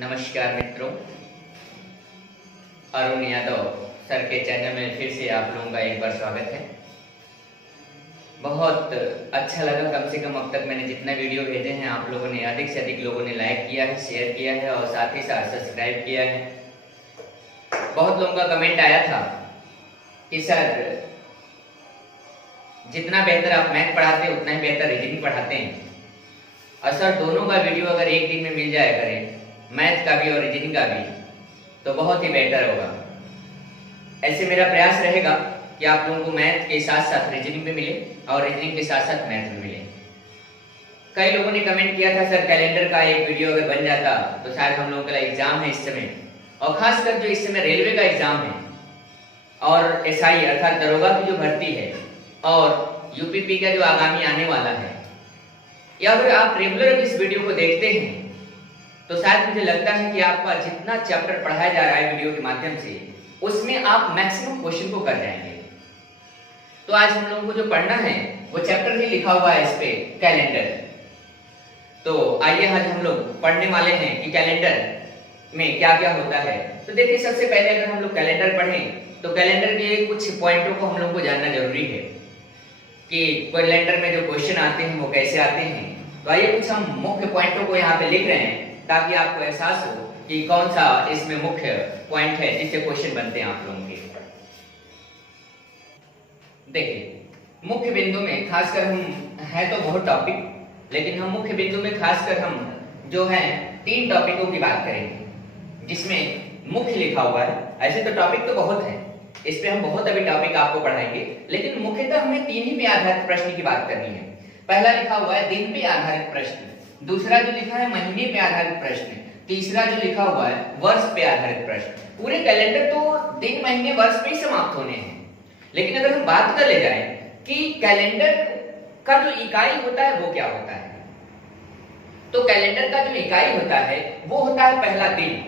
नमस्कार मित्रों, अरुण यादव सर के चैनल में फिर से आप लोगों का एक बार स्वागत है। बहुत अच्छा लगा, कम से कम अब तक मैंने जितना वीडियो भेजे हैं आप लोगों ने अधिक से अधिक लोगों ने लाइक किया है, शेयर किया है और साथ ही साथ सब्सक्राइब किया है। बहुत लोगों का कमेंट आया था कि सर जितना बेहतर आप मैथ पढ़ाते हैं उतना ही बेहतर रीजनिंग पढ़ाते हैं, और सर दोनों का वीडियो अगर एक दिन में मिल जाया करे, मैथ का भी और रीजनिंग का भी, तो बहुत ही बेहतर होगा। ऐसे मेरा प्रयास रहेगा कि आप लोगों को मैथ के साथ साथ रीजनिंग भी मिले और रीजनिंग के साथ साथ मैथ भी मिले। कई लोगों ने कमेंट किया था सर कैलेंडर का एक वीडियो अगर बन जाता तो शायद हम लोगों का एग्जाम है इस समय, और खासकर जो इस समय रेलवे का एग्जाम है और एसआई अर्थात दरोगा की जो भर्ती है और यूपीपी का जो आगामी आने वाला है, या अगर आप रेगुलर इस वीडियो को देखते हैं तो शायद मुझे लगता है कि आपका जितना चैप्टर पढ़ाया जा रहा है वीडियो के माध्यम से, उसमें आप मैक्सिमम क्वेश्चन को कर जाएंगे। तो आज हम लोगों को जो पढ़ना है वो चैप्टर ही लिखा हुआ है इस पे, कैलेंडर। तो आइए आज हम लोग पढ़ने वाले हैं कि कैलेंडर में क्या क्या होता है। तो देखिए, सबसे पहले अगर हम लोग कैलेंडर पढ़ें तो कैलेंडर के कुछ पॉइंटों को हम लोग को जानना जरूरी है कि कैलेंडर में जो क्वेश्चन आते हैं वो कैसे आते हैं। तो आइए कुछ हम मुख्य पॉइंटों को यहाँ पे लिख रहे हैं ताकि आपको एहसास हो कि कौन सा इसमें मुख्य पॉइंट है जिससे क्वेश्चन बनते हैं आप लोगों के। देखिए, मुख्य बिंदु में खासकर हम है तो बहुत टॉपिक, लेकिन हम मुख्य बिंदु में खासकर हम जो है 3 टॉपिकों की बात करेंगे जिसमें मुख्य लिखा हुआ है। ऐसे तो टॉपिक तो बहुत है, इस पे हम बहुत अभी टॉपिक आपको पढ़ाएंगे, लेकिन मुख्यतः हमें 3 ही पे आधारित प्रश्न की बात करनी है। पहला लिखा हुआ है दिन पे आधारित प्रश्न, दूसरा जो लिखा है महीने पे आधारित प्रश्न, तीसरा जो लिखा हुआ है वर्ष पे आधारित प्रश्न। पूरे कैलेंडर तो दिन महीने वर्ष पे ही समाप्त होने हैं, लेकिन अगर हम बात कर ले जाए कि कैलेंडर का जो इकाई होता है वो क्या होता है, तो कैलेंडर का जो इकाई होता है वो होता है पहला दिन।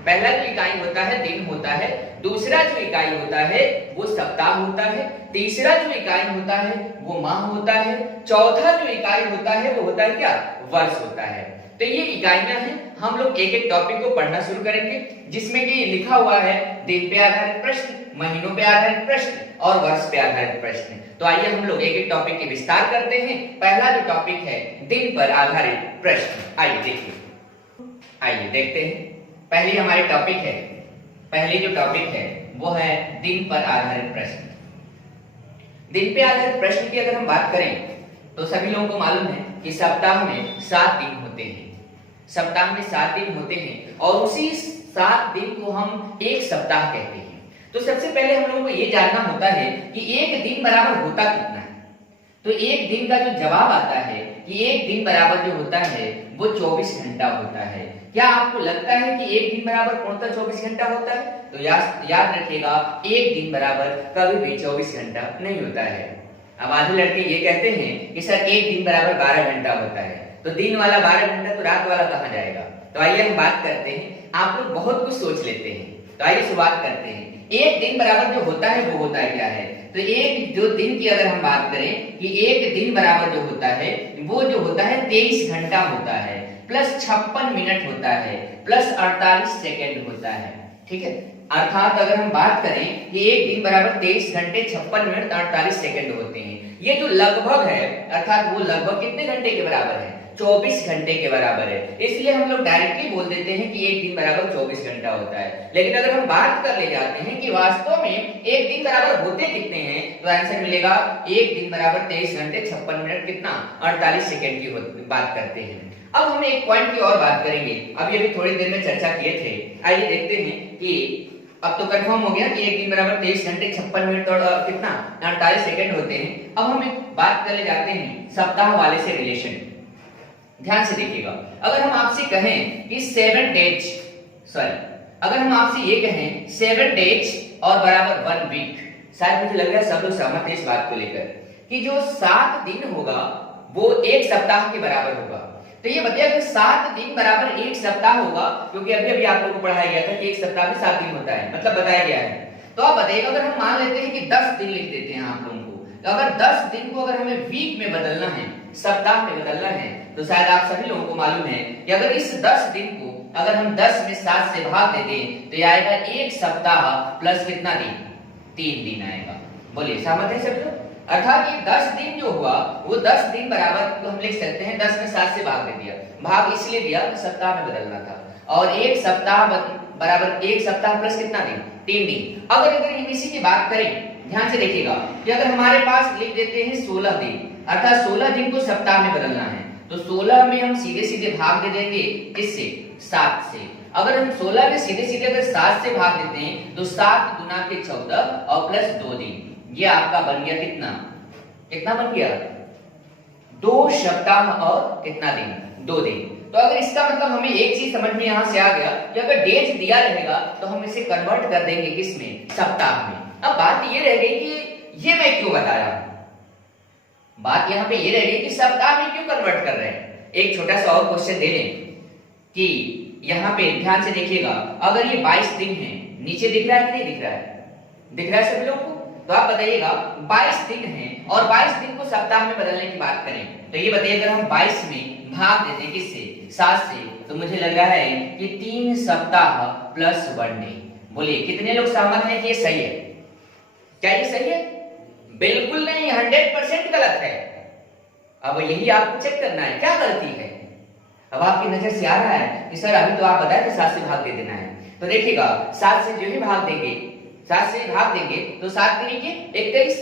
पहला जो इकाई होता है दिन होता है, दूसरा जो इकाई होता है वो सप्ताह होता है, तीसरा जो इकाई होता है वो माह होता है, चौथा जो इकाई होता है वो होता है क्या, वर्ष होता है। तो ये इकाइयां हैं। हम लोग एक एक टॉपिक को पढ़ना शुरू करेंगे जिसमें कि लिखा हुआ है दिन पे आधारित प्रश्न, महीनों पे आधारित प्रश्न और वर्ष पे आधारित प्रश्न। तो आइए हम लोग एक एक टॉपिक के विस्तार करते हैं। पहला जो टॉपिक है दिन पर आधारित प्रश्न, आइए देखिए, आइए देखते हैं। पहली हमारी टॉपिक है, पहली जो टॉपिक है वो है दिन पर आधारित प्रश्न। दिन पे आधारित प्रश्न की अगर हम बात करें तो सभी लोगों को मालूम है कि सप्ताह में 7 दिन होते हैं। सप्ताह में 7 दिन होते हैं और उसी 7 दिन को हम एक सप्ताह कहते हैं। तो सबसे पहले हम लोगों को ये जानना होता है कि एक दिन बराबर होता कितना है। तो एक दिन का जो जवाब आता है कि एक दिन बराबर जो होता है वो 24 घंटा होता है। क्या आपको लगता है कि एक दिन बराबर पूर्णतः 24 घंटा होता है? तो याद रखिएगा, एक दिन बराबर कभी भी 24 घंटा नहीं होता है। अब आधे लड़के ये कहते हैं कि सर एक दिन बराबर 12 घंटा होता है, तो दिन वाला 12 घंटा तो रात वाला कहाँ जाएगा। तो आइए हम बात करते हैं, आप लोग बहुत कुछ सोच लेते हैं, तो आइए शुरुआत करते हैं। एक दिन बराबर जो होता है वो होता है क्या है, तो एक जो दिन की अगर हम बात करें कि एक दिन बराबर जो होता है वो जो होता है 23 घंटा होता है, प्लस 56 मिनट होता है, प्लस 48 सेकेंड होता है। ठीक है, अर्थात अगर हम बात करें कि एक दिन बराबर 23 घंटे 56 मिनट 48 सेकेंड होते हैं। ये जो लगभग है अर्थात वो लगभग कितने घंटे के बराबर है, 24 घंटे के बराबर है। इसलिए हम लोग डायरेक्टली बोल देते हैं कि एक दिन बराबर 24 घंटा होता है। लेकिन अगर हम बात कर ले जाते हैं कि वास्तव में एक दिन बराबर होते कितने हैं, तो आंसर मिलेगा एक दिन बराबर 23 घंटे 56 मिनट कितना 48 सेकेंड की बात करते हैं। अब हम एक पॉइंट की और बात करेंगे, अभी थोड़ी देर में चर्चा किए थे। आइए देखते हैं कि अब तो कंफर्म हो गया कि एक दिन बराबर 23 घंटे 56 मिनट और कितना 48 सेकेंड होते हैं। अब हम एक बात कर ले जाते हैं सप्ताह वाले से रिलेशन। ध्यान से देखिएगा, अगर हम आपसे कहें कि 7 डेज, अगर हम आपसे ये कहें 7 डेज और बराबर 1 वीक, शायद मुझे लग रहा है सब लोग सहमत हैं इस बात को लेकर कि जो 7 दिन होगा वो एक सप्ताह के बराबर होगा। तो ये बताइए कि 7 दिन बराबर एक सप्ताह होगा, क्योंकि अभी अभी आप लोगों को पढ़ाया गया था कि एक सप्ताह में 7 दिन होता है, मतलब बताया गया है। तो आप बताइएगा, अगर हम मान लेते हैं कि 10 दिन लिख देते हैं आप लोगों को, तो अगर 10 दिन को अगर हमें वीक में बदलना है सप्ताह में बदलना है तो शायद आप सभी लोगों को मालूम है कि अगर इस 10 दिन को अगर हम 10 में 7 से भाग देते हैं तो ये आएगा एक सप्ताह प्लस कितना दिन, 3 दिन आएगा। बोलिए सहमत है सभी लोग? अर्थात ये 10 दिन जो हुआ वो 10 दिन बराबर तो हम लिख सकते हैं 10 में 7 से भाग दे दिया, भाग इसलिए दिया कि सप्ताह में बदलना था। और एक सप्ताह बराबर एक सप्ताह प्लस कितना दिन, 3 दिन। अगर इसी की बात करें, ध्यान से देखिएगा कि अगर हमारे पास लिख देते हैं 16 दिन, अर्थात 16 दिन को सप्ताह में बदलना है तो 16 में हम सीधे सीधे भाग दे देंगे किससे, 7 से। अगर हम 16 में सीधे सीधे अगर 7 से भाग देते हैं तो 7 गुना के 14 और प्लस 2 दिन, ये आपका बन गया कितना, कितना बन गया, 2 सप्ताह और कितना दिन, 2 दिन। तो अगर इसका मतलब हमें एक चीज समझ में यहां से आ गया कि अगर डेज दिया रहेगा तो हम इसे कन्वर्ट कर देंगे किसमें, सप्ताह में। अब बात ये रह गई कि ये मैं क्यों बताया, बात यहाँ पे ये रह गई कि सप्ताह में क्यों कन्वर्ट कर रहे हैं। एक छोटा सा और क्वेश्चन दे लें कि यहाँ पे ध्यान से देखिएगा, अगर ये 22 दिन है, नीचे दिख रहा है कि नहीं दिख रहा है, दिख रहा है सभी लोगों को? तो आप बताइएगा 22 दिन है और 22 दिन को सप्ताह में बदलने की बात करें तो ये बताइए अगर हम 22 में भाग देते हैं किससे, 7 से, तो मुझे लग रहा है कि 3 सप्ताह प्लस 1 डे। बोलिए कितने लोग सहमत हैं कि ये सही है? क्या ये सही है? बिल्कुल नहीं, 100% गलत है। अब यही आपको चेक करना है क्या गलती है। अब आपकी नजर से आ रहा है कि सर अभी तो आप बताए थे 7 से भाग दे देना है, तो देखिएगा 7 से जो ही भाग देंगे, 7 से भाग देंगे तो 7 तरीके 21,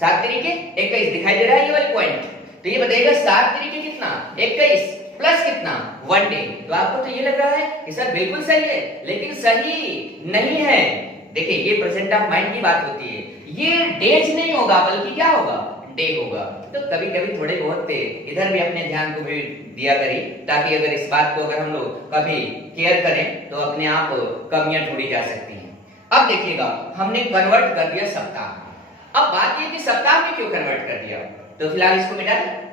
7 तरीके 21 दिखाई दे रहा है ये वाली पॉइंट। तो ये बताइएगा 7 तरीके कितना, 21 प्लस कितना, 1 डे। तो आपको तो ये लग रहा है कि सर बिल्कुल सही है, लेकिन सही नहीं है। देखिए ये प्रेजेंट ऑफ माइंड की बात होती है, ये डेज नहीं होगा बल्कि क्या होगा, डे होगा। तो कभी कभी थोड़े बहुत इधर भी अपने ध्यान को भी दिया करिए, ताकि अगर इस बात को अगर हम लोग कभी केयर करें तो अपने आप कमियां ढूंढी जा सकती हैं। अब देखिएगा हमने कन्वर्ट कर दिया सप्ताह। अब बात ये कि सप्ताह में क्यों कन्वर्ट कर दिया, तो फिलहाल इसको मिटा दें।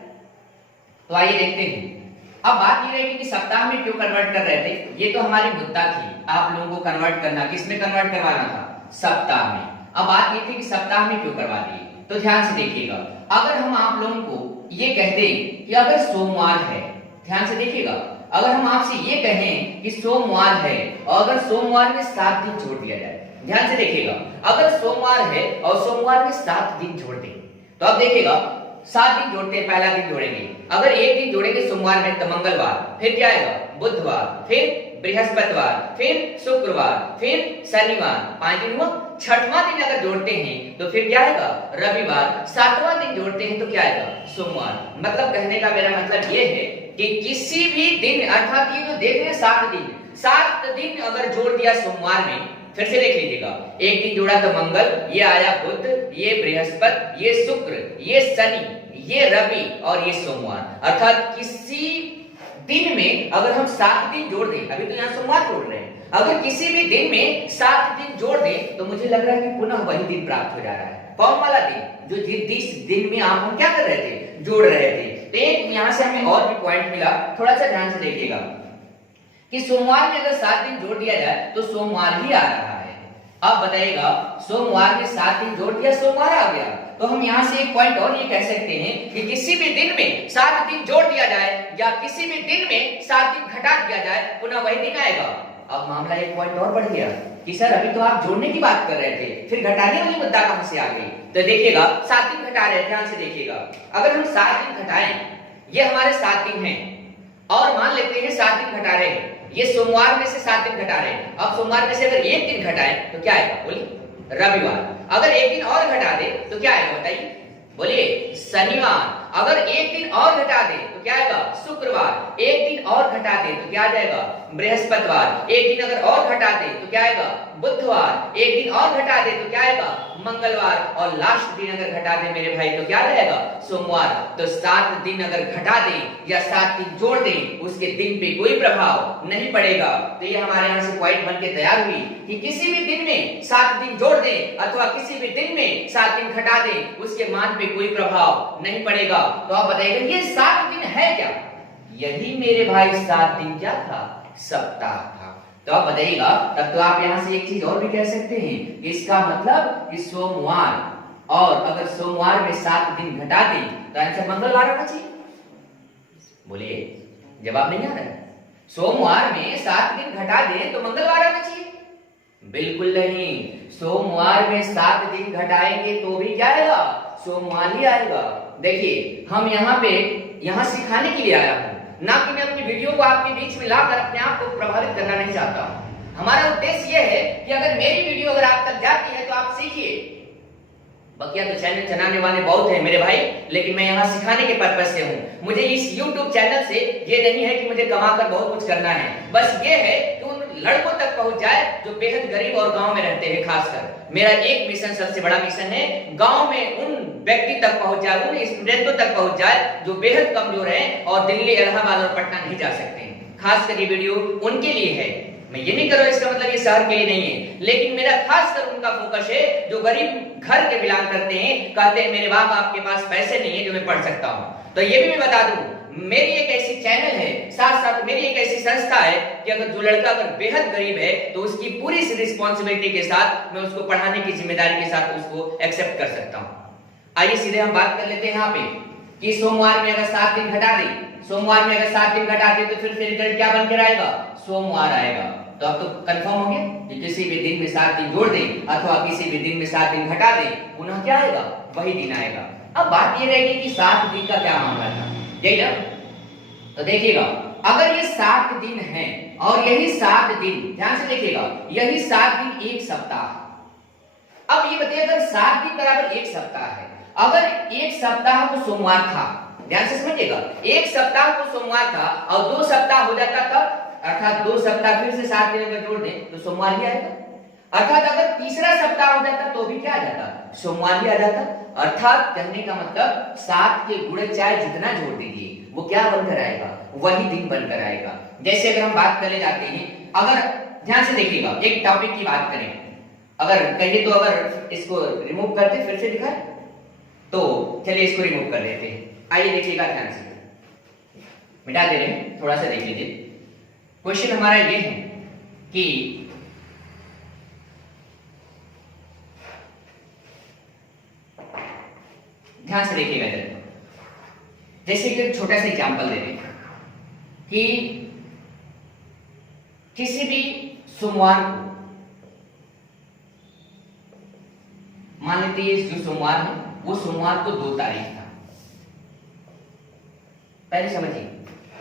तो आइए देखते हैं। अब बात ये रहेगी कि सप्ताह में क्यों कन्वर्ट कर रहे थे, ये तो हमारी मुद्दा थी, आप लोगों को कन्वर्ट करना, किसमें कन्वर्ट करवाना था, सप्ताह में। अब बात ये थी कि सप्ताह में क्यों करवा दिए, तो ध्यान से देखिएगा। अगर हम आप लोगों को ये कह दें कि अगर सोमवार है, ध्यान से देखिएगा, अगर हम आपसे ये कहें कि सोमवार है और अगर सोमवार में 7 दिन जोड़ दिया जाए, ध्यान से देखिएगा, अगर सोमवार है और सोमवार में 7 दिन जोड़ दें तो अब देखिएगा 7 दिन जोड़ते हैं, पहला दिन जोड़ेंगे, अगर एक दिन जोड़ेंगे सोमवार में तो मंगलवार, फिर क्या आएगा, बुधवार, फिर बृहस्पतिवार, फिर शुक्रवार, फिर शनिवार, 5 दिन हुआ। छठवां दिन अगर जोड़ते हैं तो फिर क्या आएगा, रविवार। 7वां दिन जोड़ते हैं तो क्या आएगा, सोमवार। मतलब कहने का मेरा मतलब ये है कि किसी भी दिन, अर्थात ये जो देख रहे हैं 7 दिन, 7 दिन अगर जोड़ दिया सोमवार में, फिर से देख लीजिएगा, एक दिन जोड़ा तो मंगल, ये आया बुध, ये बृहस्पति, ये शुक्र, ये शनि, ये रवि और ये सोमवार। अर्थात किसी दिन में अगर हम 7 दिन जोड़ दें, अभी तो यहाँ सोमवार जोड़ रहे हैं, अगर किसी भी दिन में 7 दिन जोड़ दें तो मुझे लग रहा है कि पुनः वही दिन प्राप्त हो जा रहा है। कौन वाला दिन, जो जिस दिन में आप हम क्या कर रहे थे, जोड़ रहे थे। तो एक यहाँ से हमें और भी पॉइंट मिला, थोड़ा सा ध्यान से देखिएगा कि सोमवार में अगर 7 दिन जोड़ दिया जाए तो सोमवार ही आ रहा है। अब बताइएगा सोमवार में 7 दिन जोड़ दिया, सोमवार आ गया। तो हम यहाँ से एक पॉइंट और ये कह सकते हैं कि किसी भी दिन में 7 दिन जोड़ दिया जाए या किसी भी दिन में 7 दिन घटा दिया जाए, पुनः वही दिन आएगा। अब मामला एक पॉइंट और बढ़ गया कि सर अभी तो आप जोड़ने की बात कर रहे थे, फिर घटाने वाली मुद्दा कहां से आ गई। तो देखिएगा 7 दिन घटा रहे हैं, ध्यान से देखिएगा, अगर हम 7 दिन घटाएं, ये हमारे 7 दिन हैं और मान लेते हैं 7 दिन घटा रहे हैं, ये सोमवार में से 7 दिन घटा रहे हैं। अब सोमवार में से अगर एक दिन घटाएं तो क्या आएगा, बोलिए, रविवार। अगर एक दिन और घटा दे तो क्या आएगा बताइए, बोलिए, शनिवार। अगर एक दिन और घटा दे तो क्या आएगा, शुक्रवार। एक दिन और घटा दे तो क्या आ जाएगा, बृहस्पतिवार। एक दिन अगर और घटा दे तो क्या आएगा, बुधवार। एक दिन और घटा दे तो क्या आएगा, मंगलवार। और लास्ट दिन अगर घटा दे मेरे भाई तो क्या आ जाएगा, सोमवार। तो 7 दिन अगर घटा दे या 7 दिन जोड़ दे, उसके दिन पे कोई प्रभाव नहीं पड़ेगा। तो ये हमारे यहाँ से पॉइंट बन के तैयार हुई कि किसी भी दिन में 7 दिन जोड़ दे अथवा किसी भी दिन में 7 दिन घटा दे, उसके मान पे कोई प्रभाव नहीं पड़ेगा। तो आप बताइएगा ये 7 दिन है क्या, यही मेरे भाई 7 दिन क्या था, सप्ताह था। तो आप बताइएगा, तब तो आप यहां से एक चीज और भी कह सकते हैं कि इसका मतलब कि सोमवार, और अगर सोमवार में 7 दिन घटा दें तो आंसर मंगलवार आना चाहिए। बोलिए, जवाब नहीं आ रहा है। सोमवार में 7 दिन घटा दें तो मंगलवार आना चाहिए। बिल्कुल नहीं, सोमवार में 7 दिन घटाएंगे तो भी क्या आएगा? सोमवार ही आएगा। देखिए, हम यहाँ सिखाने के लिए आया हूँ, ना कि मैं अपनी वीडियो को आपके बीच में लाकर अपने आप को प्रभावित करना नहीं चाहता हूँ। हमारा उद्देश्य यह है कि अगर मेरी वीडियो अगर आप तक जाती है तो आप सीखिए। बकिया तो चैनल चलाने वाले बहुत हैं मेरे भाई, लेकिन मैं यहाँ सिखाने के पर्पज से हूँ। मुझे इस YouTube चैनल से ये नहीं है कि मुझे कमाकर बहुत कुछ करना है, बस ये है कि उन लड़कों तक पहुंच जाए जो बेहद गरीब और गांव में रहते हैं। खासकर मेरा एक मिशन, सबसे बड़ा मिशन है, गांव में उन व्यक्ति तक पहुंच जाए, उन स्टूडेंटों तक पहुंच जाए जो बेहद कमजोर हैं और दिल्ली, इलाहाबाद और पटना नहीं जा सकते हैं। खासकर ये वीडियो उनके लिए है। मैं ये नहीं कर रहा, इसका मतलब ये शहर के लिए नहीं है, लेकिन मेरा खासकर उनका फोकस है जो गरीब घर के बिलोंग करते हैं, कहते हैं मेरे बाप आपके पास पैसे नहीं है जो मैं पढ़ सकता हूँ। तो ये भी मैं बता दूं, मेरी एक ऐसी चैनल है, साथ साथ मेरी एक ऐसी संस्था है कि अगर जो लड़का अगर बेहद गरीब है तो उसकी पूरी रिस्पॉन्सिबिलिटी के साथ मैं उसको पढ़ाने की जिम्मेदारी के साथ उसको एक्सेप्ट कर सकता हूँ। आइए सीधे हम बात कर लेते हैं यहाँ पे कि सोमवार में अगर 7 दिन घटा दें, सोमवार में अगर 7 दिन घटा दें तो फिर से रिजल्ट क्या बनकर आएगा? सोमवार आएगा। तो अब तो कंफर्म हो गया कि किसी भी दिन में 7 दिन जोड़ दें अथवा किसी भी दिन में 7 दिन घटा दें, पुनः क्या आएगा? वही दिन आएगा। अब बात ये रहेगी कि 7 दिन का क्या मामला था, यही ना? तो देखिएगा, अगर ये 7 दिन है और यही 7 दिन, ध्यान से देखिएगा, यही 7 दिन एक सप्ताह। अब ये बताइए, अगर 7 दिन बराबर एक सप्ताह है, अगर एक सप्ताह को सोमवार था, ध्यान से समझिएगा, एक सप्ताह को सोमवार था और 2 सप्ताह हो जाता था, अर्थात 2 सप्ताह फिर से 7 दिन अगर जोड़ दें तो सोमवार ही आएगा। अर्थात अगर तीसरा सप्ताह हो जाता तो भी क्या आ जाता? सोमवार ही आ जाता। अर्थात कहने का मतलब 7 के गुणे चाहे जितना जोड़ दीजिए वो क्या बनकर आएगा? वही दिन बनकर आएगा। जैसे अगर हम बात करने जाते हैं, अगर ध्यान से देखिएगा, एक टॉपिक की बात करें, अगर कहिए तो अगर इसको रिमूव करते, फिर से दिखाए तो चलिए इसको रिमूव कर देते हैं। आइए देखिएगा, ध्यान से मिटा दे रहे हैं, थोड़ा सा देख लीजिए। क्वेश्चन हमारा ये है कि ध्यान से देखिएगा जरा, जैसे कि एक छोटा सा एग्जांपल दे रहे हैं कि किसी भी सोमवार को, मान लेते हैं जो सोमवार है वो सोमवार को 2 तारीख था। पहले समझिए,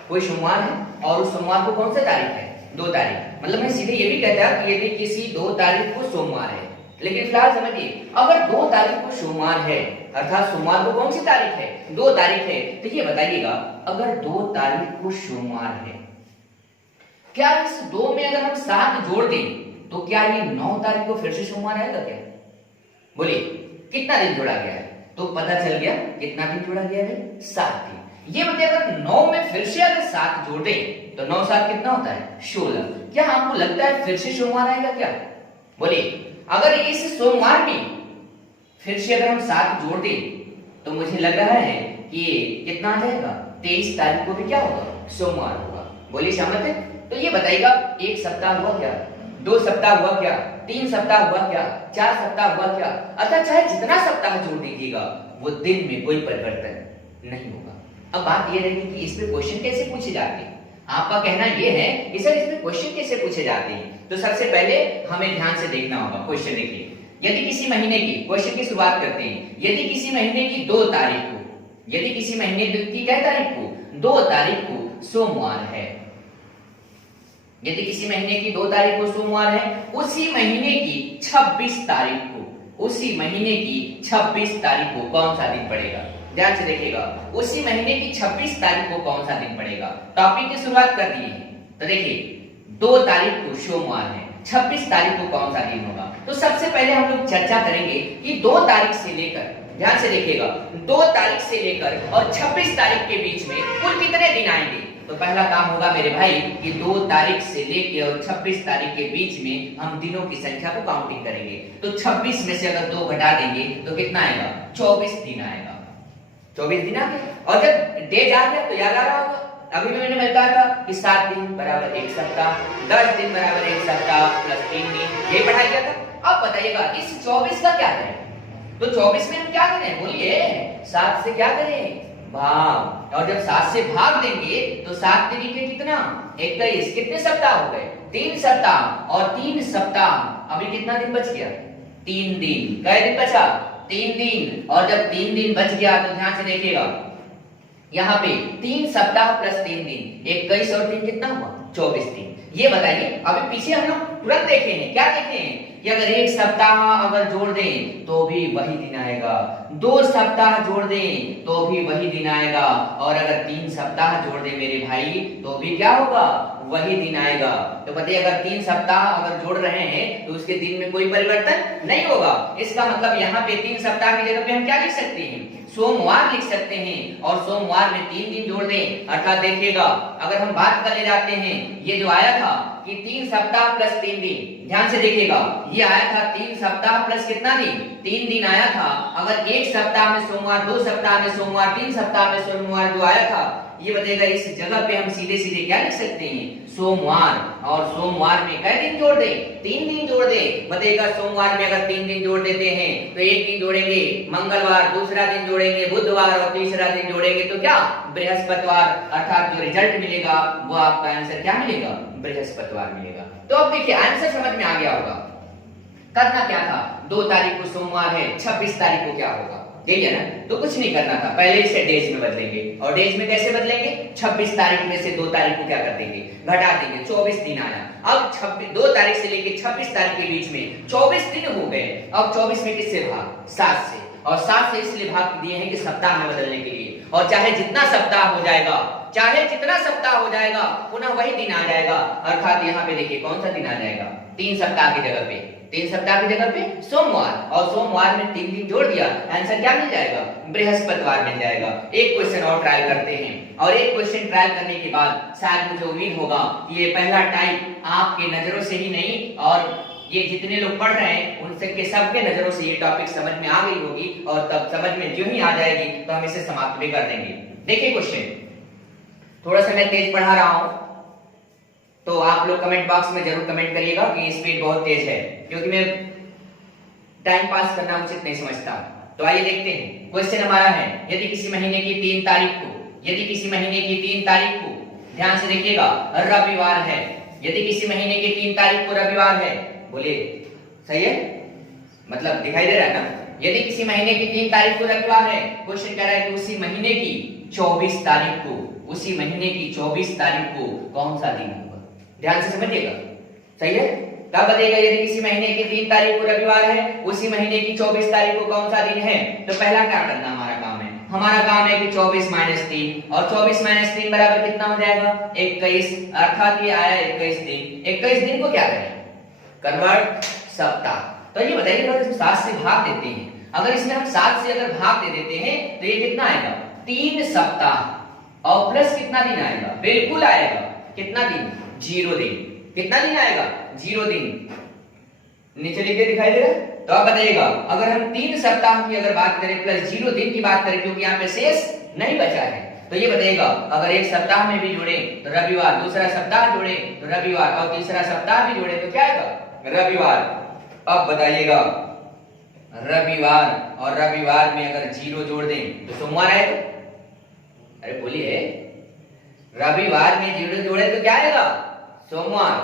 कोई सोमवार है और उस सोमवार को कौन सा तारीख है? 2 तारीख। मतलब मैं सीधे ये भी कहता कि यदि किसी 2 तारीख को सोमवार है, लेकिन फिलहाल समझिए, अगर 2 तारीख को सोमवार है अर्थात सोमवार को कौन सी तारीख है? 2 तारीख है। तो ये बताइएगा, अगर 2 तारीख को सोमवार है, क्या इस 2 में अगर हम 7 जोड़ दें तो क्या ये 9 तारीख को फिर से सोमवार आएगा क्या? बोलिए, कितना दिन जोड़ा गया है? तो पता चल गया कितना दिन जोड़ा गया है? 7 दिन। ये बताइए, अगर 9 में फिर से अगर 7 जोड़ दें तो 9 7 कितना होता है? 16। क्या आपको लगता है फिर से सोमवार आएगा क्या? बोलिए, अगर इस सोमवार में फिर से अगर हम 7 जोड़ दें तो मुझे लग रहा है कि कितना आ जाएगा? 23 तारीख को भी क्या होगा? सोमवार होगा। बोलिए, सहमत है? तो ये बताइएगा, 1 सप्ताह हुआ क्या? 2 सप्ताह हुआ क्या? 3 सप्ताह हुआ क्या? 4 सप्ताह हुआ क्या? अर्थात चाहे जितना सप्ताह जोड़ दीजिएगा वो दिन में कोई परिवर्तन नहीं होगा। अब बात ये रहेगी कि इस पे क्वेश्चन कैसे पूछे जाते हैं। आपका कहना ये है कि सर इसमें क्वेश्चन कैसे पूछे जाते हैं, तो सबसे पहले हमें ध्यान से देखना होगा। क्वेश्चन देखिए, यदि किसी महीने की, क्वेश्चन की शुरुआत करते हैं, यदि किसी महीने की 2 तारीख को, यदि किसी महीने की क्या तारीख को? 2 तारीख को सोमवार है, यदि किसी महीने की 2 तारीख को सोमवार है, उसी महीने की 26 तारीख को, उसी महीने की 26 तारीख को कौन सा दिन पड़ेगा? ध्यान से देखिएगा, उसी महीने की 26 तारीख को कौन सा दिन पड़ेगा? टॉपिक की शुरुआत कर दिए। तो देखिए, 2 तारीख को सोमवार है, 26 तारीख को कौन सा दिन होगा? तो सबसे पहले हम लोग चर्चा करेंगे कि 2 तारीख से लेकर, ध्यान से देखिएगा, 2 तारीख से लेकर और 26 तारीख के बीच में कुल कितने दिन आएंगे? तो पहला काम होगा मेरे भाई कि 2 तारीख से लेकर और 26 तारीख के बीच में हम दिनों की संख्या को काउंटिंग करेंगे। तो 26 में से अगर 2 घटा देंगे तो कितना आएगा? 24 दिन आएगा। 24 दिन आ गया, और जब डेज आ गया तो याद आ रहा होगा, अभी भी मैंने बताया था कि 7 दिन बराबर 1 सप्ताह, 10 दिन बराबर 1 सप्ताह प्लस 3 दिन, ये पढ़ाया गया था। अब बताइएगा इस 24 का क्या करें? तो 24 में हम क्या करें? बोलिए, 7 से क्या करें? भाग। और जब 7 से भाग देंगे तो 7 तरीके कितना 21, कितने सप्ताह हो गए 3 सप्ताह, और 3 सप्ताह अभी कितना दिन बच गया 3 दिन, कै दिन बचा 3 दिन, और जब 3 दिन बच गया तो ध्यान से देखिएगा यहाँ पे 3 सप्ताह प्लस 3 दिन 21 और 3 कितना हुआ 24 दिन। ये बताइए अभी पीछे हम लोग तुरंत देखे हैं, क्या देखे हैं कि अगर 1 सप्ताह अगर जोड़ दें तो भी वही दिन आएगा, 2 सप्ताह जोड़ दें तो भी वही दिन आएगा, और अगर 3 सप्ताह जोड़ दें मेरे भाई तो भी क्या होगा वही दिन आएगा। तो बताइए अगर 3 सप्ताह अगर जोड़ रहे हैं तो उसके दिन में कोई परिवर्तन नहीं होगा। इसका मतलब यहाँ पे 3 सप्ताह की जगह पे हम क्या लिख सकते हैं सोमवार लिख सकते हैं, और सोमवार में 3 दिन जोड़ दें, अर्थात देखिएगा अगर हम बात कर ले जाते हैं ये जो आया था कि 3 सप्ताह प्लस 3 दिन, ध्यान से देखिएगा ये आया था 3 सप्ताह प्लस कितना दिन 3 दिन आया था। अगर 1 सप्ताह में सोमवार, 2 सप्ताह में सोमवार, 3 सप्ताह में सोमवार जो आया था, ये बताएगा इस जगह पे हम सीधे सीधे क्या लिख सकते हैं सोमवार, और सोमवार में कै दिन जोड़ दें 3 दिन जोड़ दें। बताइएगा सोमवार में अगर 3 दिन जोड़ देते हैं तो एक दिन जोड़ेंगे मंगलवार, दूसरा दिन जोड़ेंगे बुधवार, और तीसरा दिन जोड़ेंगे तो क्या बृहस्पतिवार, अर्थात जो रिजल्ट मिलेगा वो आपका आंसर क्या मिलेगा बृहस्पतिवार मिलेगा। तो अब देखिए आंसर समझ में आ गया होगा। करना क्या था 2 तारीख को सोमवार है, 26 तारीख को क्या होगा यही है ना, तो कुछ नहीं करना था, पहले इसे डेज में बदलेंगे, और डेज में कैसे बदलेंगे 26 तारीख में से 2 तारीख को क्या कर देंगे घटा देंगे, 24 दिन आया। अब 2 तारीख से लेके 26 तारीख के बीच में 24 दिन हो गए। अब 24 में किससे भाग 7 से, और 7 से इसलिए भाग दिए हैं कि सप्ताह में बदलने के लिए, और चाहे जितना सप्ताह हो जाएगा, चाहे जितना सप्ताह हो जाएगा पुनः वही दिन आ जाएगा। अर्थात यहाँ पे देखिए कौन सा दिन आ जाएगा 3 सप्ताह की जगह पे 3 सप्ताह की जगह पे सोमवार, और सोमवार में 3 दिन जोड़ दिया, आंसर क्या मिल जाएगा बृहस्पतिवार मिल जाएगा। एक क्वेश्चन और ट्रायल करते हैं, और एक क्वेश्चन ट्रायल करने के बाद शायद मुझे उम्मीद होगा कि ये पहला टाइप आपके नजरों से ही नहीं, और ये जितने लोग पढ़ रहे हैं उनसे के सबके नजरों से ये टॉपिक समझ में आ गई होगी, और तब समझ में जो ही आ जाएगी तो हम इसे समाप्त भी कर देंगे। देखिए क्वेश्चन थोड़ा सा मैं तेज पढ़ा रहा हूं, तो आप लोग कमेंट बॉक्स में जरूर कमेंट करिएगा कि स्पीड बहुत तेज है, क्योंकि मैं टाइम पास करना उचित नहीं समझता। तो आइए देखते हैं क्वेश्चन हमारा है, यदि किसी महीने की 3 तारीख को, यदि किसी महीने की 3 तारीख को, ध्यान से देखिएगा रविवार है, यदि किसी महीने की 3 तारीख को रविवार है, बोलिए सही है, मतलब दिखाई दे रहा है ना, यदि किसी महीने की 3 तारीख को रविवार है, क्वेश्चन कह रहा है कि उसी महीने की 24 तारीख को, उसी महीने की 24 तारीख को कौन सा दिन होगा, ध्यान से समझिएगा सही है। तब बताइएगा यदि किसी महीने की 3 तारीख को रविवार है, उसी महीने की 24 तारीख को कौन सा दिन है, तो पहला क्या करना हमारा काम है, हमारा काम है कि 24 - 3, और 24 - 3 बराबर कितना हो जाएगा 21, अर्थात ये आया 21 दिन। 21 दिन को क्या करें कन्वर्ट सप्ताह। तो ये बताइए अगर इसमें 7 से भाग देते हैं, अगर इसमें हम 7 से अगर भाग दे देते हैं तो ये कितना आएगा 3 सप्ताह, और प्लस कितना दिन आएगा बिल्कुल आएगा कितना दिन 0 दिन, कितना दिन आएगा 0 दिन, नीचे लिखे दिखाई दे रहा है। तो आप बताइएगा अगर हम 3 सप्ताह की अगर बात करें प्लस 0 दिन की बात करें, क्योंकि यहाँ पे शेष नहीं बचा है, तो ये बताइएगा अगर एक सप्ताह में भी जोड़े तो रविवार, दूसरा सप्ताह जोड़े तो रविवार, और तीसरा सप्ताह भी जोड़े तो क्या आएगा रविवार। अब बताइएगा रविवार और रविवार में अगर 0 जोड़ दें तो सोमवार आएगा, अरे बोलिए रविवार में 0 जोड़े तो क्या आएगा सोमवार।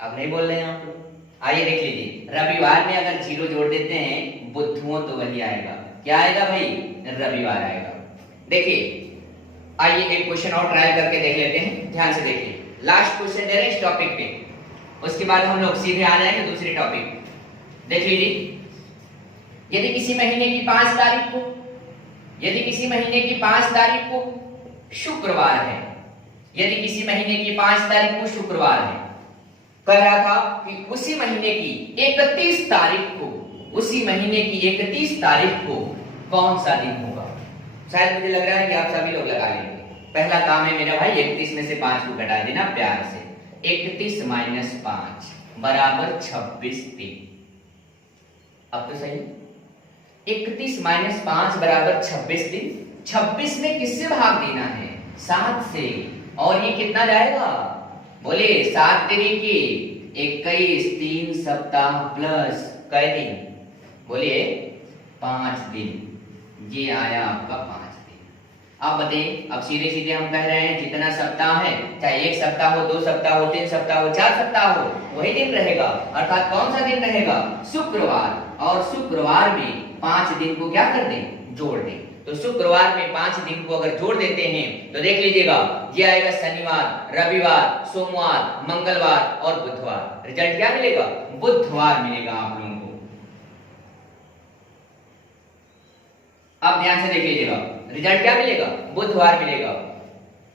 अब नहीं बोल रहे हैं आप लोग, आइए देख लीजिए रविवार में अगर 0 जोड़ देते हैं बुधवार तो वही आएगा, क्या आएगा भाई रविवार आएगा। देखिए आइए एक क्वेश्चन और ट्राई करके देख लेते हैं, ध्यान से देखिए लास्ट क्वेश्चन दे रहे हैं इस टॉपिक पे, उसके बाद हम लोग सीधे आ जाएंगे दूसरे टॉपिक। देख लीजिए यदि किसी महीने की 5 तारीख को, यदि किसी महीने की 5 तारीख को शुक्रवार है, यदि किसी महीने की 5 तारीख को शुक्रवार है, कह रहा था कि उसी महीने की 31 तारीख को, उसी महीने की 31 तारीख को कौन सा दिन होगा। शायद मुझे लग रहा है कि आप सभी लोग लगा लेंगे। पहला काम है मेरा भाई 31 में से 5 को घटा देना प्यार से, 31 - 5 बराबर 26 दिन। अब तो सही 31 - 5 बराबर 26 दिन। 26 में किससे भाग देना है 7 से, और ये कितना जाएगा बोले 7 तरीके 21, 3 सप्ताह प्लस कै दिन बोलिए 5 दिन, ये आया आपका 5 दिन। आप बताइए, अब सीधे सीधे हम कह रहे हैं जितना सप्ताह है, चाहे 1 सप्ताह हो, 2 सप्ताह हो, 3 सप्ताह हो, 4 सप्ताह हो, वही दिन रहेगा। अर्थात कौन सा दिन रहेगा? शुक्रवार। और शुक्रवार में 5 दिन को क्या कर दें? जोड़ दें। तो शुक्रवार में 5 दिन को अगर जोड़ देते हैं तो देख लीजिएगा, ये आएगा शनिवार, रविवार, सोमवार, मंगलवार और बुधवार। रिजल्ट क्या मिलेगा? बुधवार मिलेगा आप लोगों को। आप ध्यान से देख लीजिएगा, रिजल्ट क्या मिलेगा? बुधवार मिलेगा।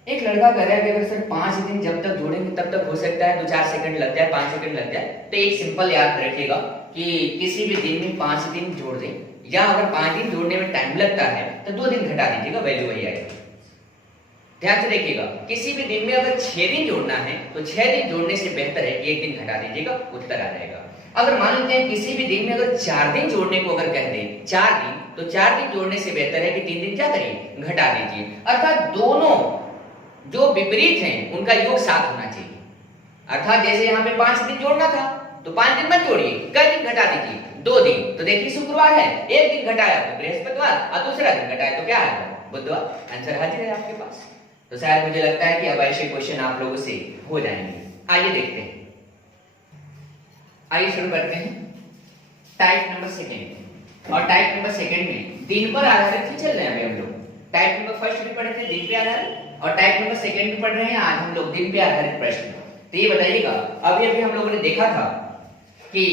एक लड़का कह रहा है कि अगर सर 5 दिन जब तक जोड़ेंगे तब तक हो सकता है 2-4 सेकंड लग जाए, 5 सेकंड लग जाए। तो एक सिंपल याद रखिएगा कि किसी भी दिन में 5 दिन जोड़ दें, या अगर 5 दिन जोड़ने में टाइम लगता है तो 2 दिन घटा दीजिएगा, वैल्यू वही आएगी। ध्यान से देखिएगा, किसी भी दिन में अगर 6 दिन जोड़ना है तो 6 दिन जोड़ने से बेहतर है 1 दिन घटा दीजिएगा, उत्तर आ जाएगा। अगर मान लेते हैं किसी भी दिन में अगर 4 दिन जोड़ने को अगर कह दें 4 दिन, तो 4 दिन जोड़ने से बेहतर है कि 3 दिन क्या करिए? घटा दीजिए। अर्थात दोनों जो विपरीत हैं उनका योग 7 होना चाहिए। अर्थात जैसे यहाँ पे 5 दिन जोड़ना था तो 5 दिन मत जोड़िए, कई दिन घटा दीजिए? 2 दिन। तो देखिए शुक्रवार है, 1 दिन घटाया तो बृहस्पतिवार, और दूसरा दिन घटाया तो क्या आएगा? बुधवार। आंसर हाजिर है आपके पास। तो शायद मुझे लगता है कि अब ऐसे क्वेश्चन आप लोगों से हो जाएंगे। आइए देखते हैं, आइए शुरू करते हैं टाइप नंबर 2। और टाइप नंबर 2 में दिन पर आधारित ही चल रहे हैं हम लोग। टाइप नंबर 1 भी पढ़े थे दिन पे आधारित, और टाइप नंबर 2 भी पढ़ रहे हैं आज हम लोग दिन पे आधारित प्रश्न। तो ये बताइएगा, अभी अभी हम लोगों ने देखा था कि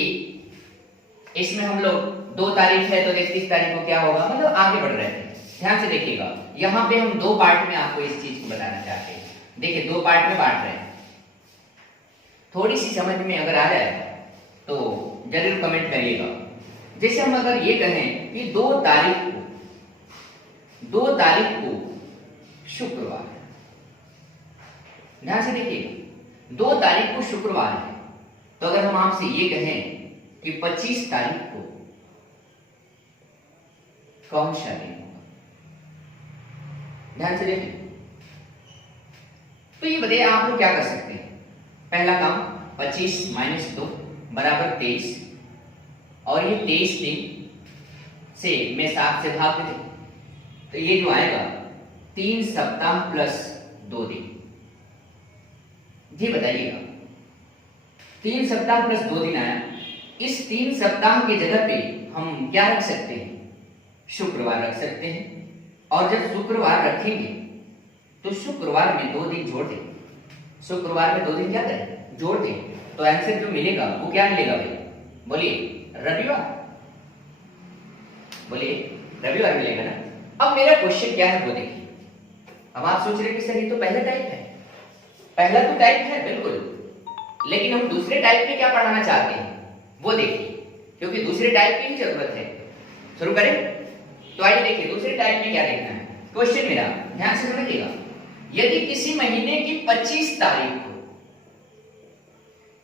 इसमें हम लोग 2 तारीख है तो 31 तारीख को क्या होगा, मतलब आगे बढ़ रहे थे। ध्यान से देखिएगा, यहाँ पे हम 2 पार्ट में आपको इस चीज को बताना चाहते हैं। देखिए 2 पार्ट में बांट रहे हैं, थोड़ी सी समझ में अगर आ जाए तो जरूर कमेंट करिएगा। जैसे हम अगर ये कहें कि 2 तारीख को शुक्रवार, ध्यान से देखिए 2 तारीख को शुक्रवार है, तो अगर हम आपसे ये कहें कि 25 तारीख को कौन सा दिन होगा? ध्यान से देखिए, तो ये बताइए आप लोग क्या कर सकते हैं। पहला काम 25 - 2 बराबर 23, और ये 23 दिन से मैं 7 से भाग दें तो ये जो आएगा 3 सप्ताह प्लस 2 दिन। जी बताइएगा, 3 सप्ताह प्लस 2 दिन आया। इस 3 सप्ताह की जगह पे हम क्या रख सकते हैं? शुक्रवार रख सकते हैं। और जब शुक्रवार रखेंगे तो शुक्रवार में 2 दिन जोड़ दें। शुक्रवार में 2 दिन क्या करें? जोड़ दें। तो आंसर जो मिलेगा वो क्या मिलेगा भाई? बोलिए, रविवार। बोलिए, रविवार मिलेगा ना। अब मेरा क्वेश्चन क्या है वो देखिए। अब आप सोच रहे हैं कि सर ये तो पहला टाइप है, पहला तो टाइप है बिल्कुल, लेकिन हम दूसरे टाइप में क्या पढ़ाना चाहते हैं वो देखिए, क्योंकि दूसरे टाइप की भी जरूरत है। शुरू करें? तो आइए देखिए दूसरे टाइप में क्या देखना है। क्वेश्चन मेरा ध्यान से समझिएगा, यदि किसी महीने की 25 तारीख को,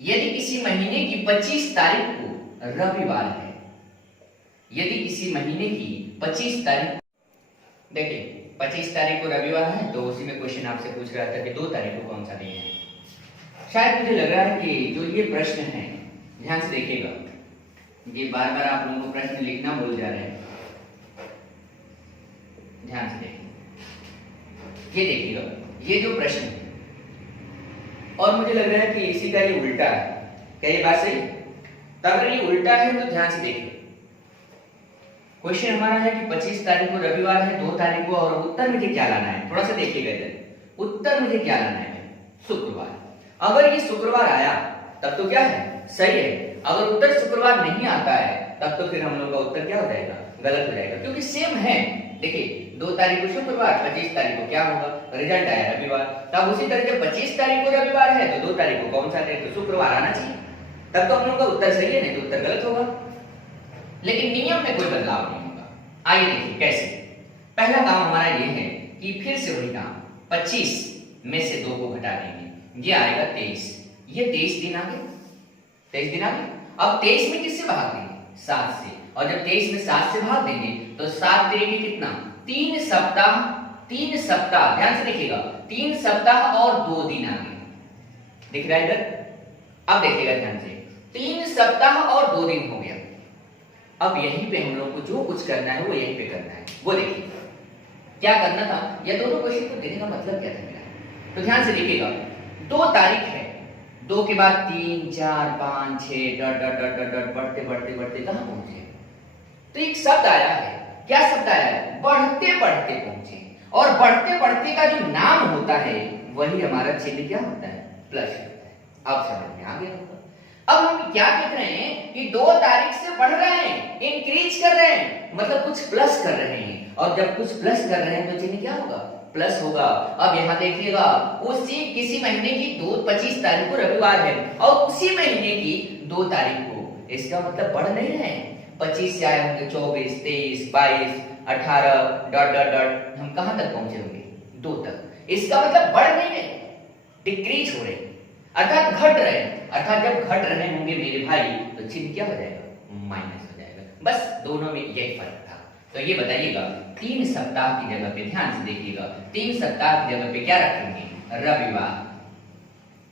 यदि किसी महीने की 25 तारीख को रविवार है, यदि किसी महीने की 25 तारीख, देखिए 25 तारीख को रविवार है, तो उसी में क्वेश्चन आपसे पूछ रहा था कि 2 तारीख को कौन सा दिन है। शायद मुझे लग रहा है कि जो ये प्रश्न है, ध्यान से देखिएगा, ये बार बार आप लोगों को प्रश्न लिखना भूल जा रहे हैं। ध्यान से देखिए, ये देखिएगा, ये जो प्रश्न है, और मुझे लग रहा है कि इसी का ये उल्टा है। क्या ये बात सही? तो अगर ये उल्टा है तो ध्यान से देखिए, क्वेश्चन हमारा है कि 25 तारीख को रविवार है, 2 तारीख को, और उत्तर मुझे क्या लाना है? थोड़ा सा देखिएगा इधर, उत्तर मुझे क्या लाना है? शुक्रवार। अगर ये शुक्रवार आया तब तो क्या है? सही है। अगर उत्तर शुक्रवार नहीं आता है तब तो फिर हम लोग का उत्तर क्या हो जाएगा? गलत हो जाएगा, क्योंकि सेम है। देखिए 2 तारीख को शुक्रवार, 25 तारीख को क्या होगा? रिजल्ट आया रविवार। तब उसी तरह जब 25 तारीख को रविवार है तो 2 तारीख को कौन सा है? तो शुक्रवार आना चाहिए, तब तो हम लोग का उत्तर सही है, नहीं तो उत्तर गलत होगा। लेकिन नियम में कोई बदलाव नहीं होगा। आइए देखिए कैसे। पहला काम हमारा ये है कि फिर से वही काम, 25 में से 2 को घटा देंगे, ये आएगा 23। ये 23 दिन आ गए, 23 दिन आ गए। अब 23 में किससे भाग देंगे? 7 से। और जब 23 में 7 से भाग देंगे तो 7 देंगे कितना? 3 सप्ताह। 3 सप्ताह, ध्यान से देखिएगा, 3 सप्ताह और 2 दिन आ गए। दिख रहा है इधर? अब देखिएगा ध्यान से, 3 सप्ताह और 2 दिन हो गया। अब यहीं पे हम लोग को जो कुछ करना है वो यहीं पे करना है। वो देखिए, क्या करना था, या दोनों क्वेश्चन को देने का मतलब क्या था मेरा। तो ध्यान से देखिएगा, 2 तारीख है, 2 के बाद 3 4 5 6 dot dot dot dot dot बढ़ते बढ़ते बढ़ते कहां पहुंचे। तो एक शब्द आया है, क्या शब्द आया है, बढ़ते बढ़ते पहुंचे। और बढ़ते बढ़ते का जो नाम होता है वही हमारा चिन्ह क्या होता है, प्लस होता है। अब समझ में आ गया होगा। अब हम क्या देख रहे हैं कि 2 तारीख से बढ़ रहे हैं, इंक्रीज कर रहे हैं, मतलब कुछ प्लस कर रहे हैं। और जब कुछ प्लस कर रहे हैं तो चिन्ह क्या होगा, प्लस होगा। अब यहाँ देखिएगा, उसी किसी महीने की 25 तारीख को रविवार है और उसी महीने की 2 तारीख को, इसका मतलब बढ़ नहीं रहे हैं। 25 से आए होंगे 24 23 22 18 डॉट डॉट डॉट, हम कहां तक पहुंचे होंगे, 2 तक। इसका मतलब बढ़ नहीं रहे, डिक्रीज हो रहे, अर्थात घट रहे। अर्थात जब घट रहे होंगे मेरे भाई तो चिन्ह क्या हो जाएगा, माइनस हो जाएगा। बस दोनों में यही फर्क था। तो ये बताइएगा, 3 सप्ताह की जगह पे, ध्यान से देखिएगा, 3 सप्ताह की जगह पे क्या रखेंगे, रविवार,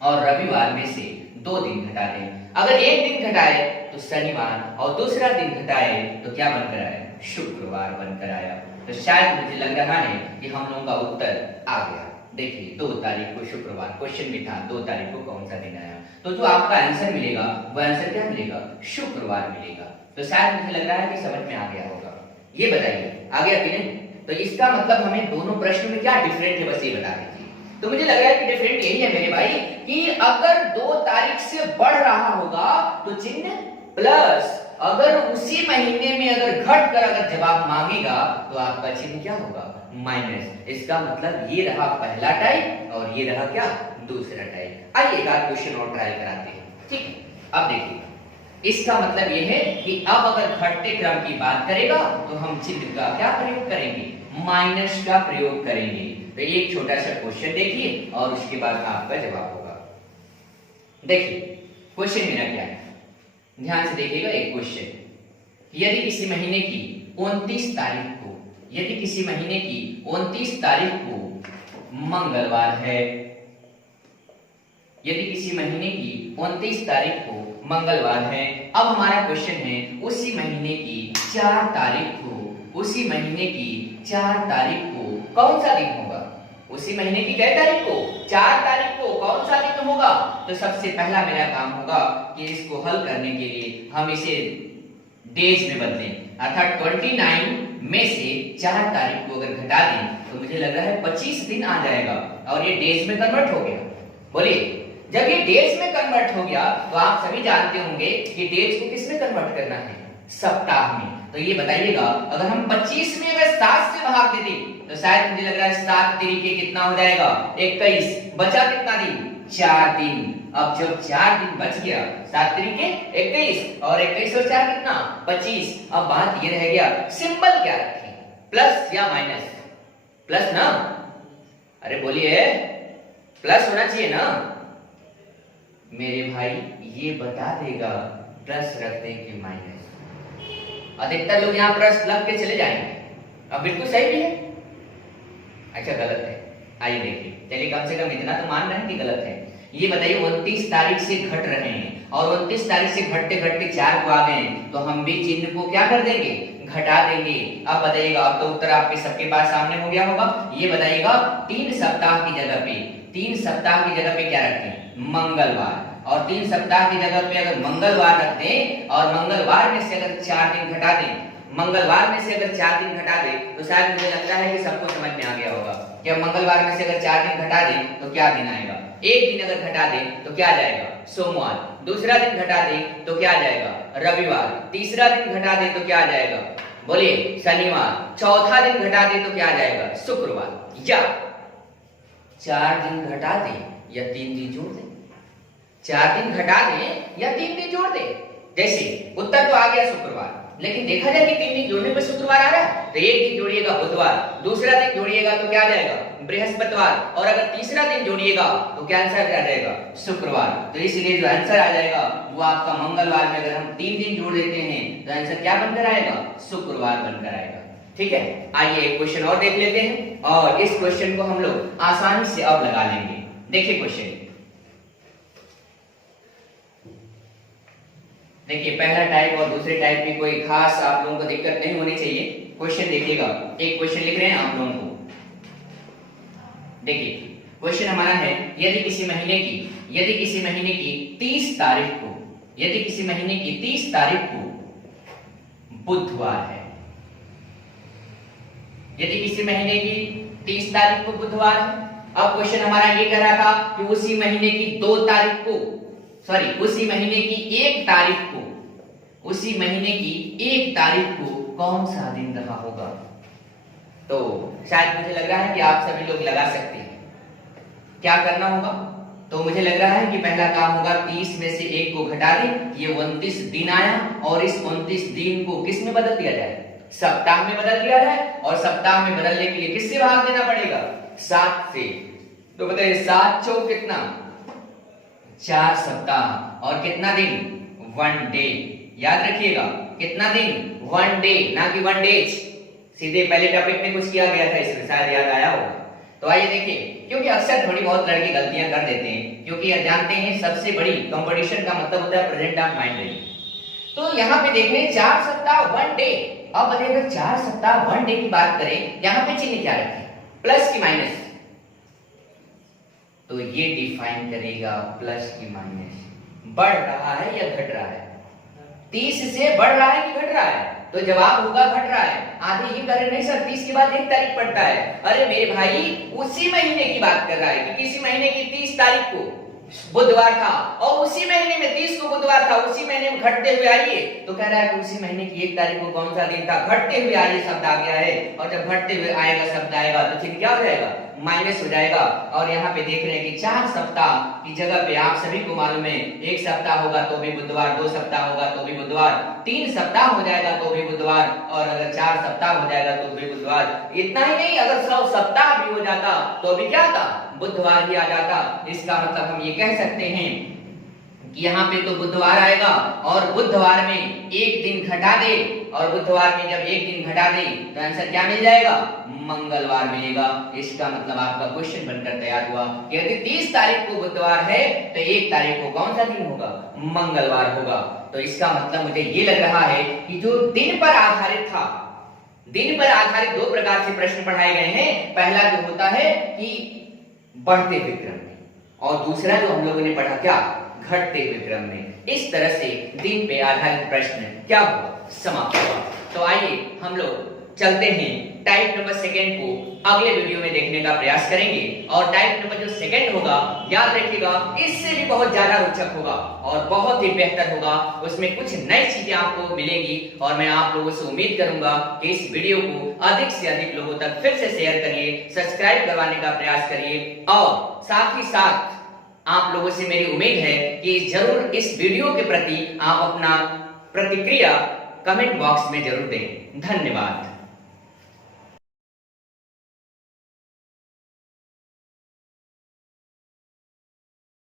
और रविवार में से 2 दिन घटा दें। अगर एक दिन घटाए तो शनिवार और दूसरा दिन घटाए तो क्या बनकर आया, शुक्रवार बनकर आया। तो शायद मुझे लग रहा है कि हम लोगों का उत्तर आ गया। देखिए 2 तारीख को शुक्रवार, क्वेश्चन में था 2 तारीख को कौन सा दिन आया, तो जो आपका आंसर मिलेगा वो आंसर क्या मिलेगा, शुक्रवार मिलेगा। तो शायद मुझे लग रहा है कि समझ में आ गया होगा। ये बताइए आ गया कि नहीं। तो इसका मतलब हमें दोनों प्रश्न में क्या डिफरेंट है बस ये बता दीजिए। तो मुझे लग रहा है कि डिफरेंट यही है मेरे भाई कि अगर 2 तारीख से बढ़ रहा होगा तो चिन्ह प्लस, अगर उसी महीने में अगर घट कर अगर जवाब मांगेगा तो आपका चिन्ह क्या होगा, माइनस। इसका मतलब ये रहा पहला टाइप और ये रहा क्या, दूसरा टाइप। आइए एक आध क्वेश्चन और ट्राई कराते हैं, ठीक है। अब देखिए, इसका मतलब ये है कि अब अगर घटते क्रम की बात करेगा तो हम चिन्ह का क्या प्रयोग करेंगे, माइनस का प्रयोग करेंगे। तो एक छोटा सा क्वेश्चन देखिए और उसके बाद आपका जवाब होगा। देखिए क्वेश्चन मेरा क्या है, ध्यान से देखिएगा। एक क्वेश्चन, यदि किसी महीने की 29 तारीख को, यदि किसी महीने की 29 तारीख को मंगलवार है, यदि किसी महीने की 29 तारीख को मंगलवार है। अब हमारा क्वेश्चन है उसी महीने की 4 तारीख को, उसी महीने की 4 तारीख को कौन सा दिन होगा, उसी महीने की क्या तारीख को, 4 तारीख को कौन सा दिन होगा। तो सबसे पहला मेरा काम होगा कि इसको हल करने के लिए हम इसे डेज में बदलें, अर्थात 29 में से 4 तारीख को अगर घटा दें तो मुझे लग रहा है 25 दिन आ जाएगा और ये डेज में कन्वर्ट हो गया। बोलिए, जब ये डेज में कन्वर्ट हो गया तो आप सभी जानते होंगे कि डेज को किस में कन्वर्ट करना है, सप्ताह में। तो ये बताइएगा, अगर हम 25 में अगर 7 से भाग देते तो शायद मुझे लग रहा है 7 तरीके कितना हो जाएगा, 21, बचा कितना दिन, 4 दिन। अब जब 4 दिन बच गया, 7 तरीके 21 और 21 और 4 कितना, 25। अब बात ये रह गया सिंबल क्या रखें, प्लस या माइनस, प्लस ना, अरे बोलिए प्लस होना चाहिए ना मेरे भाई। ये बता देगा प्लस रख दें कि माइनस। अधिकतर लोग यहाँ प्लस लग के चले जाएंगे, अब बिल्कुल सही भी है, अच्छा गलत है। आइए देखिए, चलिए कम से कम इतना तो मान रहे हैं कि गलत है। ये बताइए 29 तारीख से घट रहे हैं और 29 तारीख से घटते घटते 4 को आ गए तो हम भी चिन्ह को क्या कर देंगे, घटा देंगे। अब बताइएगा, अब तो उत्तर आपके सबके पास सामने हो गया होगा। ये बताइएगा 3 सप्ताह की जगह पे, 3 सप्ताह की जगह पे क्या रखें, मंगलवार। और 3 सप्ताह की जगह पे अगर मंगलवार रख दें और मंगलवार में से अगर 4 दिन घटा दें, मंगलवार में से अगर 4 दिन घटा दें तो शायद मुझे लगता है कि सबको समझ में आ गया होगा कि मंगलवार में से अगर 4 दिन घटा दें तो क्या दिन आएगा। एक दिन अगर घटा दें तो क्या जाएगा, सोमवार। दूसरा दिन घटा दें तो क्या जाएगा, रविवार। तीसरा दिन घटा दें तो क्या जाएगा, बोलिए शनिवार। चौथा दिन घटा दें तो क्या जाएगा, शुक्रवार। या 4 दिन घटा दें या 3 दिन जोड़ दें, 4 दिन घटा दें या 3 दिन जोड़ दें। जैसे उत्तर तो आ गया शुक्रवार, लेकिन देखा जाए कि 3 दिन जोड़ने पर शुक्रवार आ रहा है तो एक दिन जोड़िएगा बुधवार, दूसरा दिन जोड़िएगा तो क्या जाएगा, बृहस्पतिवार, और अगर तीसरा दिन जोड़िएगा तो क्या आंसर आ जाएगा, शुक्रवार। तो इसलिए जो आंसर आ जाएगा वो आपका मंगलवार में अगर हम 3 दिन जोड़ देते हैं तो आंसर क्या बनकर आएगा, शुक्रवार बनकर आएगा। ठीक है, आइए एक क्वेश्चन और देख लेते हैं और इस क्वेश्चन को हम लोग आसानी से अब लगा लेंगे। देखिए क्वेश्चन, देखिए पहला टाइप और दूसरे टाइप में कोई खास आप लोगों को दिक्कत नहीं होनी चाहिए। क्वेश्चन देखिएगा, एक क्वेश्चन लिख रहे हैं आप लोगों को, देखिए क्वेश्चन हमारा है, यदि किसी महीने की 30 तारीख को, यदि किसी महीने की 30 तारीख को बुधवार है, यदि किसी महीने की 30 तारीख को बुधवार है। अब क्वेश्चन हमारा ये कह रहा था कि उसी महीने की 2 तारीख को, सॉरी उसी महीने की 1 तारीख को, उसी महीने की 1 तारीख को कौन सा दिन रहा होगा। तो शायद मुझे लग रहा है कि आप सभी लोग लगा सकते हैं। क्या करना होगा, तो मुझे लग रहा है कि पहला काम होगा 30 में से 1 को घटा दें, ये 29 दिन आया, और इस 29 दिन को किस में बदल दिया जाए, सप्ताह में बदल दिया जाए, और सप्ताह में बदलने के लिए किससे भाग देना पड़ेगा, 7 से। तो बताइए 7 चौक कितना, 4 सप्ताह, और कितना दिन, 1 डे। याद रखिएगा कितना दिन, 1 डे, ना कि 1 डेज। सीधे पहले टॉपिक में कुछ किया गया था, इसमें शायद याद आया होगा। तो आइए देखिए, क्योंकि अक्सर थोड़ी बहुत लड़के गलतियां कर देते हैं, क्योंकि जानते हैं सबसे बड़ी कंपटीशन का मतलब होता है प्रेजेंट ऑफ माइंड रीडिंग। तो यहाँ पे देख लें 4 सप्ताह 1 डे। अब अगर 4 सप्ताह 1 डे की बात करें, यहाँ पे चिन्ह क्या रखें, प्लस की माइनस, तो ये डिफाइन करेगा प्लस की माइनस, बढ़ रहा है या घट रहा है, 30 से बढ़ रहा है कि घट रहा है। तो जवाब होगा घट रहा है। आधे ये कर नहीं सर 30 के बाद 1 तारीख पड़ता है, अरे मेरे भाई उसी महीने की बात कर रहा है कि किसी महीने की 30 तारीख को बुधवार था, और उसी महीने में 30 को बुधवार था, उसी महीने में घटते हुए आइए, तो कह रहा है कि उसी महीने की 1 तारीख को कौन सा दिन था, घटते हुए आइए शब्द आ गया है, और जब घटते हुए आएगा शब्द आएगा तो ठीक क्या हो जाएगा, माइनस हो जाएगा। और यहाँ पे देख रहे हैं कि 4 सप्ताह की जगह पे आप सभी को मालूम है 1 सप्ताह होगा तो भी बुधवार, 2 सप्ताह होगा तो भी बुधवार, 3 सप्ताह हो जाएगा तो भी बुधवार, और अगर 4 सप्ताह हो जाएगा तो भी बुधवार। इतना ही नहीं, अगर 100 सप्ताह भी हो जाता तो भी क्या था, बुधवार ही आ जाता। इसका मतलब हम ये कह सकते हैं कि यहाँ पे तो बुधवार आएगा, और बुधवार में 1 दिन घटा दे, और बुधवार में जब 1 दिन घटा दे तो आंसर क्या मिल जाएगा, मंगलवार मिलेगा। इसका मतलब आपका क्वेश्चन बनकर तैयार हुआ कि यदि 30 तारीख को बुधवार है तो 1 तारीख को कौन सा दिन होगा, मंगलवार होगा। तो इसका मतलब मुझे ये लग रहा है कि जो दिन पर आधारित था, दिन पर आधारित 2 प्रकार से प्रश्न पढ़ाए गए हैं। पहला जो होता है कि बढ़ते हुए क्रम में, और दूसरा जो हम लोगों ने पढ़ा क्या, घटते हुए क्रम में। इस तरह से दिन पे आधारित प्रश्न क्या हुआ, समाप्त हुआ। तो आइए हम लोग चलते हैं टाइप नंबर 2 को अगले वीडियो में देखने का प्रयास करेंगे। और टाइप नंबर जो 2 होगा, याद रखिएगा इससे भी बहुत ज्यादा रोचक होगा और बहुत ही बेहतर होगा। उसमें कुछ नई चीजें आपको मिलेंगी, और मैं आप लोगों से उम्मीद करूंगा कि इस वीडियो को अधिक से अधिक लोगों तक फिर से शेयर करिए, सब्सक्राइब करवाने का प्रयास करिए, और साथ ही साथ आप लोगों से मेरी उम्मीद है कि जरूर इस वीडियो के प्रति आप अपना प्रतिक्रिया कमेंट बॉक्स में जरूर दें। धन्यवाद।